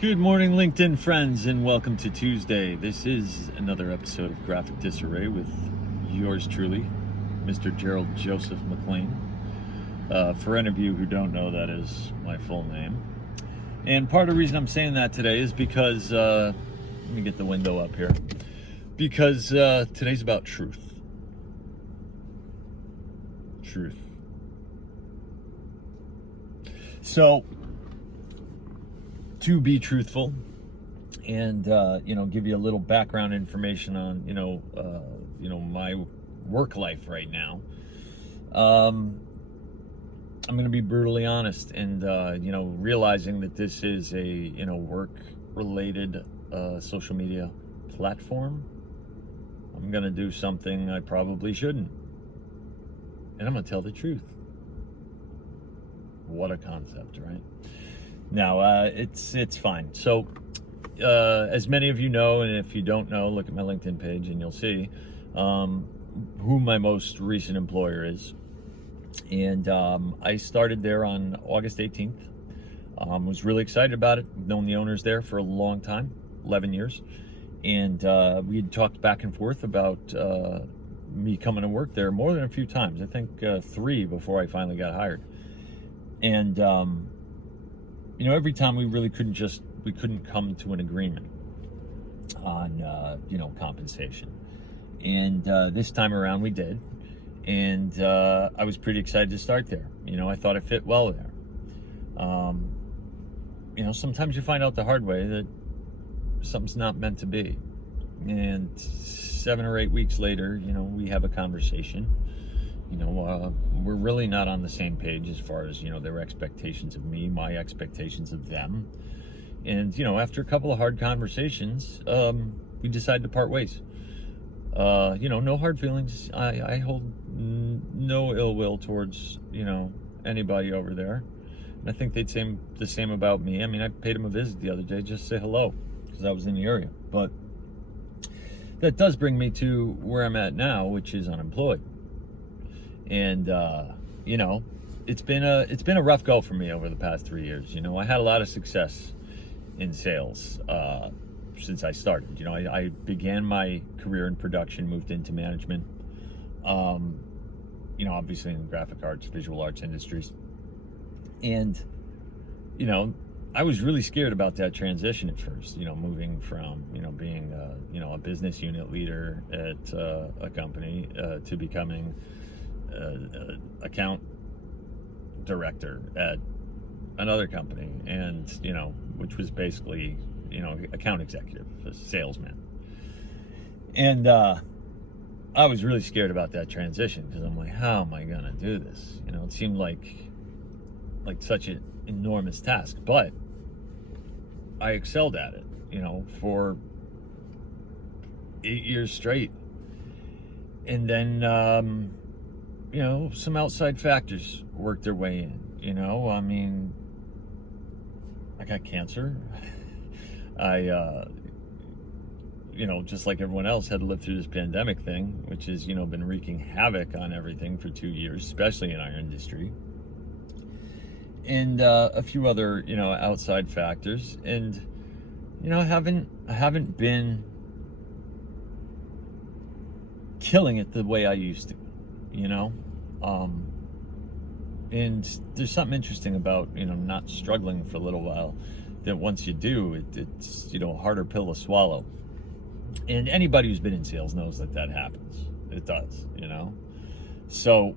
Good morning, LinkedIn friends, and welcome to Tuesday. This is another episode of Graphic Disarray with yours truly, Mr. Gerald Joseph McLean. For any of you who don't know, that is my full name. And part of the reason I'm saying that today is because, let me get the window up here, because today's about truth. Truth. So, to be truthful and give you a little background information on my work life right now, I'm going to be brutally honest and realizing that this is a work related social media platform. I'm going to do something I probably shouldn't, and I'm going to tell the truth. What a concept, right? Now, it's fine. So, as many of you know, and if you don't know, look at my LinkedIn page and you'll see who my most recent employer is. And I started there on August 18th. Was really excited about it. I've known the owners there for a long time, 11 years. And we had talked back and forth about me coming to work there more than a few times. I think 3 before I finally got hired. And every time we couldn't come to an agreement on, compensation. And this time around we did. And I was pretty excited to start there. I thought it fit well there. Sometimes you find out the hard way that something's not meant to be. And 7 or 8 weeks later, we have a conversation. We're really not on the same page as far as, their expectations of me, my expectations of them. And, after a couple of hard conversations, we decided to part ways. No hard feelings. I hold no ill will towards, anybody over there. And I think they'd say the same about me. I mean, I paid them a visit the other day just to say hello because I was in the area. But that does bring me to where I'm at now, which is unemployed. And, it's been a rough go for me over the past 3 years. I had a lot of success in sales since I started. I began my career in production, moved into management, obviously in graphic arts, visual arts industries. And, I was really scared about that transition at first, moving from, being, a business unit leader at a company to becoming account director at another company, and which was basically account executive, a salesman. And I was really scared about that transition because I'm like, how am I gonna do this? It seemed like such an enormous task, but I excelled at it for 8 years straight. And then some outside factors worked their way in. I mean, I got cancer. I, just like everyone else, had to live through this pandemic thing, which has, been wreaking havoc on everything for 2 years, especially in our industry. And a few other, outside factors. And, I haven't been killing it the way I used to. And there's something interesting about, not struggling for a little while, that once you do, it's, a harder pill to swallow. And anybody who's been in sales knows that happens. It does, So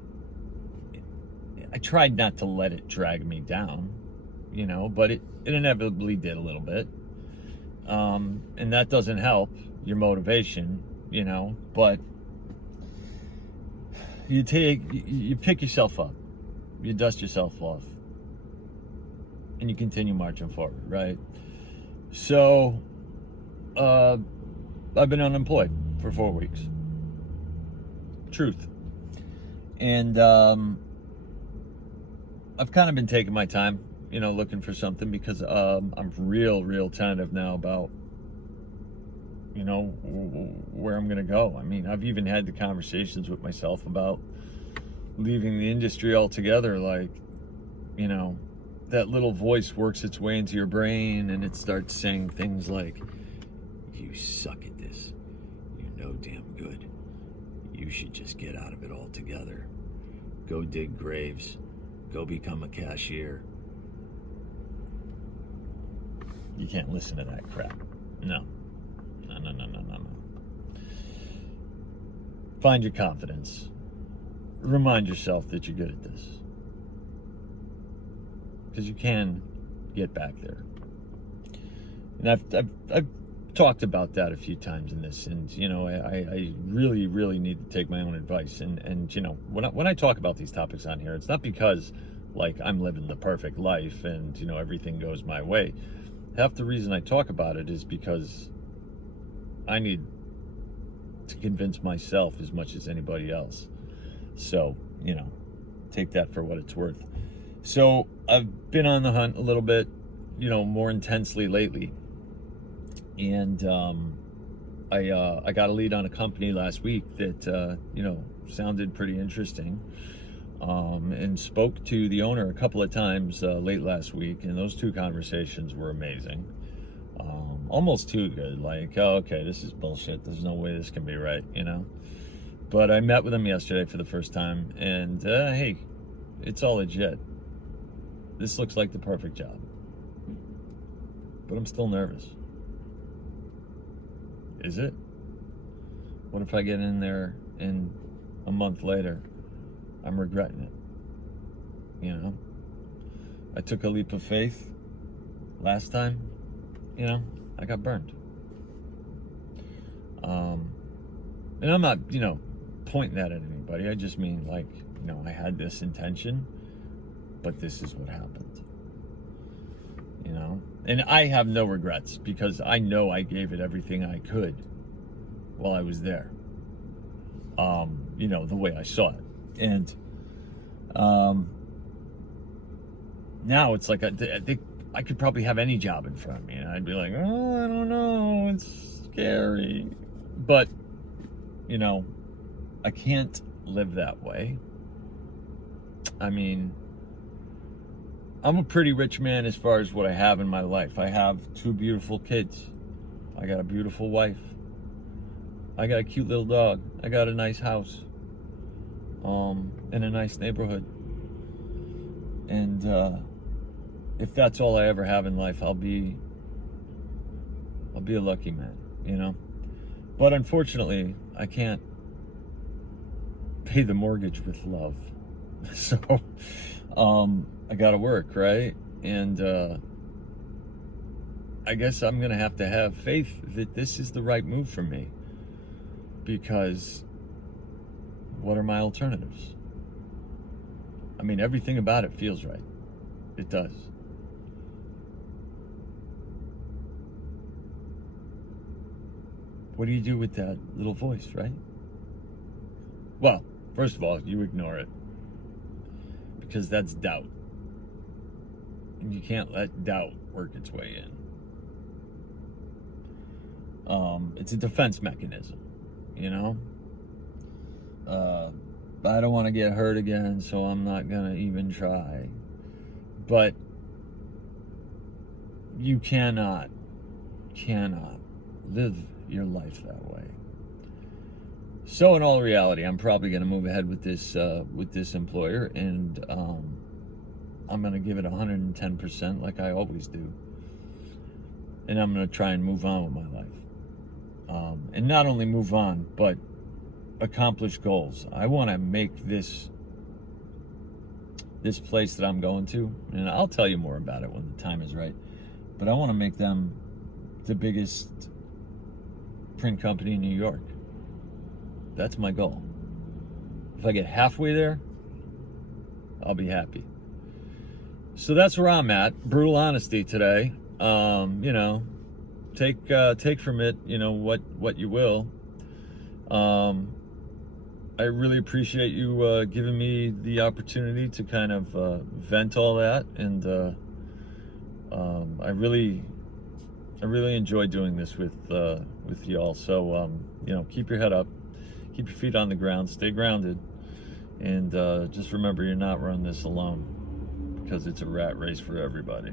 I tried not to let it drag me down, but it inevitably did a little bit. And that doesn't help your motivation, but you pick yourself up, you dust yourself off, and you continue marching forward, right? So, I've been unemployed for 4 weeks. Truth. And, I've kind of been taking my time, looking for something because, I'm real tentative now about, where I'm going to go. I mean, I've even had the conversations with myself about leaving the industry altogether. Like, that little voice works its way into your brain and it starts saying things like, you suck at this. You're no damn good. You should just get out of it altogether. Go dig graves. Go become a cashier. You can't listen to that crap. No. No. Find your confidence. Remind yourself that you're good at this. Because you can get back there. And I've talked about that a few times in this, and I really need to take my own advice. And when I talk about these topics on here, it's not because like I'm living the perfect life and everything goes my way. Half the reason I talk about it is because I need to convince myself as much as anybody else. So take that for what it's worth. So I've been on the hunt a little bit, more intensely lately. And I got a lead on a company last week that, sounded pretty interesting. And spoke to the owner a couple of times late last week. And those two conversations were amazing. Almost too good. Like, oh, okay, this is bullshit. There's no way this can be right, But I met with him yesterday for the first time. And, hey, it's all legit. This looks like the perfect job. But I'm still nervous. Is it? What if I get in there and a month later I'm regretting it? I took a leap of faith last time, I got burned. And I'm not, pointing that at anybody. I just mean like, I had this intention, but this is what happened. And I have no regrets because I know I gave it everything I could while I was there. The way I saw it. And now it's like I think I could probably have any job in front of me and I'd be like, oh, I don't know, it's scary. But I can't live that way. I mean, I'm a pretty rich man as far as what I have in my life. I have 2 beautiful kids. I got a beautiful wife. I got a cute little dog. I got a nice house. In a nice neighborhood. And if that's all I ever have in life, I'll be a lucky man, But unfortunately, I can't pay the mortgage with love. So I gotta work, right? And I guess I'm gonna have to have faith that this is the right move for me, because what are my alternatives? I mean, everything about it feels right. It does. What do you do with that little voice, right? Well, first of all, you ignore it, because that's doubt. And you can't let doubt work its way in. It's a defense mechanism, I don't want to get hurt again, so I'm not going to even try. But you cannot live your life that way. So in all reality, I'm probably going to move ahead with this employer, and I'm going to give it 110% like I always do. And I'm going to try and move on with my life. And not only move on, but accomplish goals. I want to make this place that I'm going to, and I'll tell you more about it when the time is right, but I want to make them the biggest print company in New York. That's my goal. If I get halfway there, I'll be happy. So that's where I'm at. Brutal honesty today. Take from it, what you will. I really appreciate you giving me the opportunity to kind of vent all that, and I really enjoy doing this with y'all. So keep your head up, keep your feet on the ground, stay grounded, and just remember you're not running this alone, because it's a rat race for everybody.